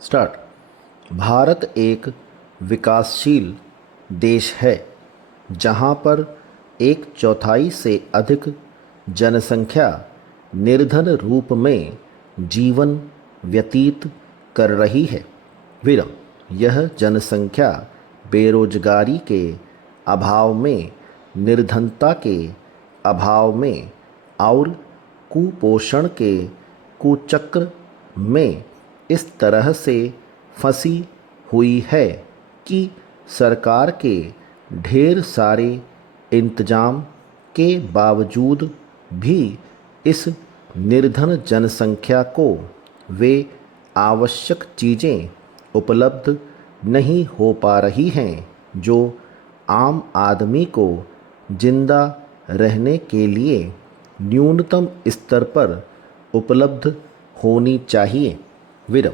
Start. Bharat एक विकासशील देश है जहाँ पर 1/4 से अधिक जनसंख्या निर्धन रूप में जीवन व्यतीत कर रही है। विरम यह जनसंख्या बेरोजगारी के अभाव में, निर्धनता के अभाव में और कुपोषण के कुचक्र में इस तरह से फंसी हुई है कि सरकार के ढेर सारे इंतजाम के बावजूद भी इस निर्धन जनसंख्या को वे आवश्यक चीज़ें उपलब्ध नहीं हो पा रही हैं जो आम आदमी को जिंदा रहने के लिए न्यूनतम स्तर पर उपलब्ध होनी चाहिए। विरम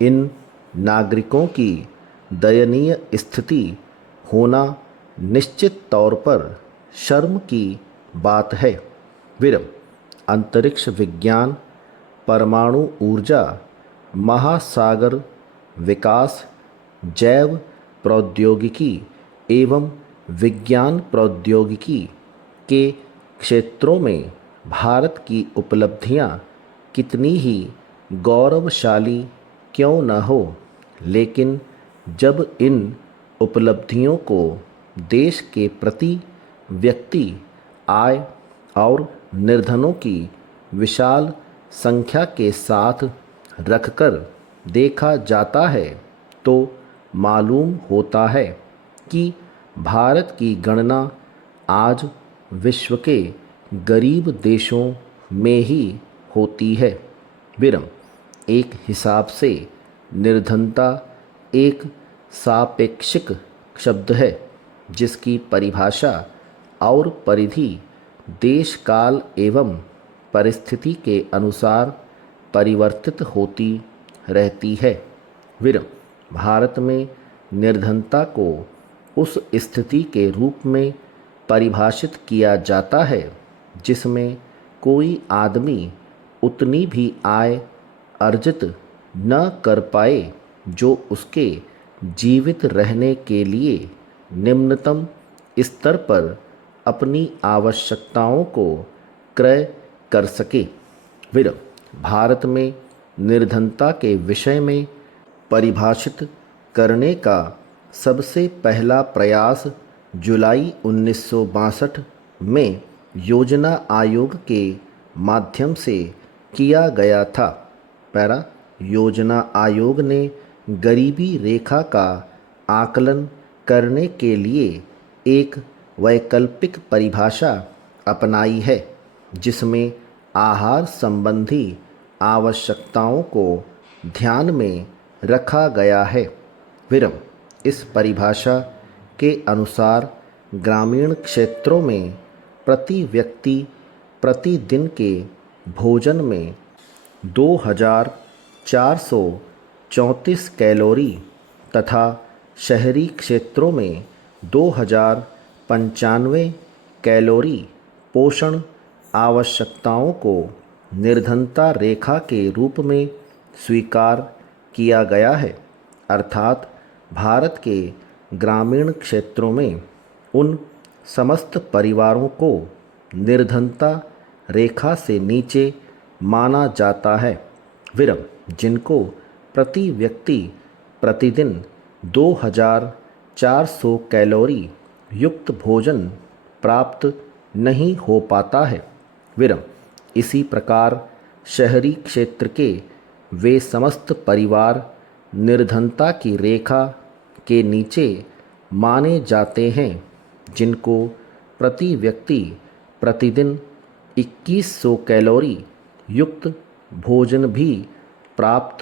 इन नागरिकों की दयनीय स्थिति होना निश्चित तौर पर शर्म की बात है। विरम अंतरिक्ष विज्ञान, परमाणु ऊर्जा, महासागर विकास, जैव प्रौद्योगिकी एवं विज्ञान प्रौद्योगिकी के क्षेत्रों में भारत की उपलब्धियां कितनी ही गौरवशाली क्यों न हो, लेकिन जब इन उपलब्धियों को देश के प्रति व्यक्ति आय और निर्धनों की विशाल संख्या के साथ रखकर देखा जाता है तो मालूम होता है कि भारत की गणना आज विश्व के गरीब देशों में ही होती है। विरम एक हिसाब से निर्धनता एक सापेक्षिक शब्द है जिसकी परिभाषा और परिधि देश काल एवं परिस्थिति के अनुसार परिवर्तित होती रहती है। विरम भारत में निर्धनता को उस स्थिति के रूप में परिभाषित किया जाता है जिसमें कोई आदमी उतनी भी आय अर्जित न कर पाए जो उसके जीवित रहने के लिए निम्नतम स्तर पर अपनी आवश्यकताओं को क्रय कर सके। विरम भारत में निर्धनता के विषय में परिभाषित करने का सबसे पहला प्रयास जुलाई 1962 में योजना आयोग के माध्यम से किया गया था। पैरा योजना आयोग ने गरीबी रेखा का आकलन करने के लिए एक वैकल्पिक परिभाषा अपनाई है जिसमें आहार संबंधी आवश्यकताओं को ध्यान में रखा गया है। विरम इस परिभाषा के अनुसार ग्रामीण क्षेत्रों में प्रति व्यक्ति प्रतिदिन के भोजन में 2434 कैलोरी तथा शहरी क्षेत्रों में 2095 कैलोरी पोषण आवश्यकताओं को निर्धनता रेखा के रूप में स्वीकार किया गया है। अर्थात भारत के ग्रामीण क्षेत्रों में उन समस्त परिवारों को निर्धनता रेखा से नीचे माना जाता है। विरम जिनको प्रति व्यक्ति प्रतिदिन 2400 कैलोरी युक्त भोजन प्राप्त नहीं हो पाता है। विरम इसी प्रकार शहरी क्षेत्र के वे समस्त परिवार निर्धनता की रेखा के नीचे माने जाते हैं जिनको प्रति व्यक्ति प्रतिदिन 2100 कैलोरी युक्त भोजन भी प्राप्त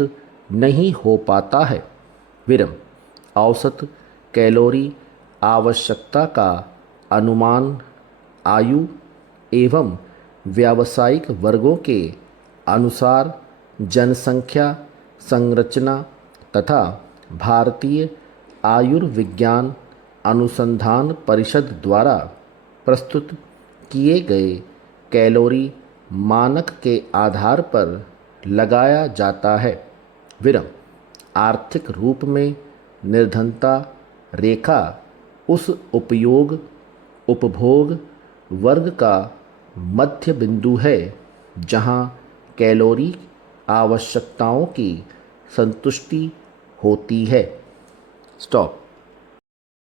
नहीं हो पाता है। विरम औसत कैलोरी आवश्यकता का अनुमान आयु एवं व्यावसायिक वर्गों के अनुसार जनसंख्या संरचना तथा भारतीय आयुर्विज्ञान अनुसंधान परिषद द्वारा प्रस्तुत किए गए कैलोरी मानक के आधार पर लगाया जाता है। विरम आर्थिक रूप में निर्धनता रेखा उस उपयोग उपभोग वर्ग का मध्य बिंदु है जहाँ कैलोरी आवश्यकताओं की संतुष्टि होती है। स्टॉप।